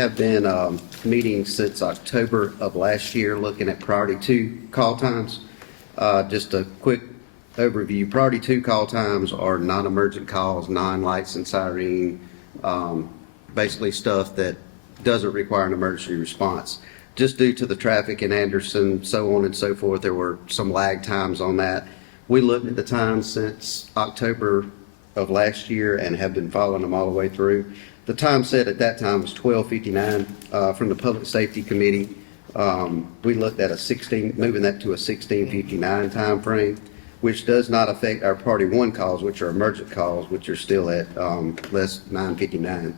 have been meeting since October of last year, looking at priority 2 call times. Just a quick overview. Priority 2 call times are non-emergent calls, non-lights and siren, basically stuff that doesn't require an emergency response. Just due to the traffic in Anderson, so on and so forth, there were some lag times on that. We looked at the times since October of last year and have been following them all the way through. The time set at that time was 12:59 from the Public Safety Committee. We looked at moving that to a 16:59 time frame, which does not affect our Priority 1 calls, which are emergent calls, which are still at less 9:59.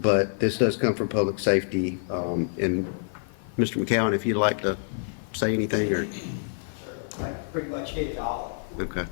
But this does come from Public Safety. And Mr. McCowan, if you'd like to say anything, or I pretty much hit it all. okay.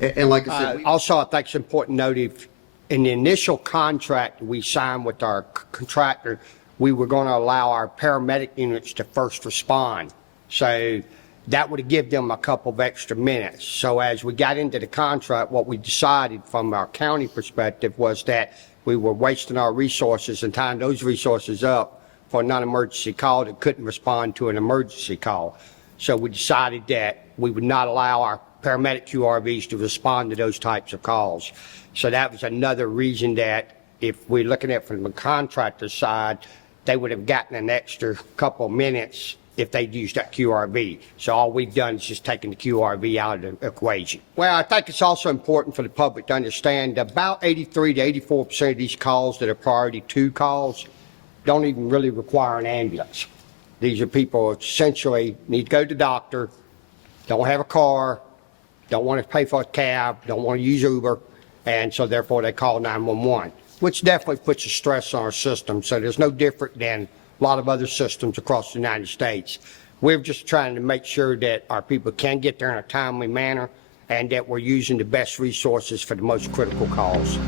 And like I said, Also, I think it's important to note if in the initial contract we signed with our contractor, we were going to allow our paramedic units to first respond. So that would give them a couple of extra minutes. So as we got into the contract, what we decided from our county perspective was that we were wasting our resources and tying those resources up for a non-emergency call that couldn't respond to an emergency call. So we decided that we would not allow our paramedic QRVs to respond to those types of calls. So that was another reason that if we're looking at it from the contractor side, they would have gotten an extra couple of minutes if they'd used that QRV. So all we've done is just taken the QRV out of the equation. Well, I think it's also important for the public to understand about 83 to 84% of these calls that are priority 2 calls don't even really require an ambulance. These are people who essentially need to go to the doctor, don't have a car, don't want to pay for a cab, don't want to use Uber, and so therefore they call 911, which definitely puts a stress on our system. So there's no different than a lot of other systems across the United States. We're just trying to make sure that our people can get there in a timely manner and that we're using the best resources for the most critical calls.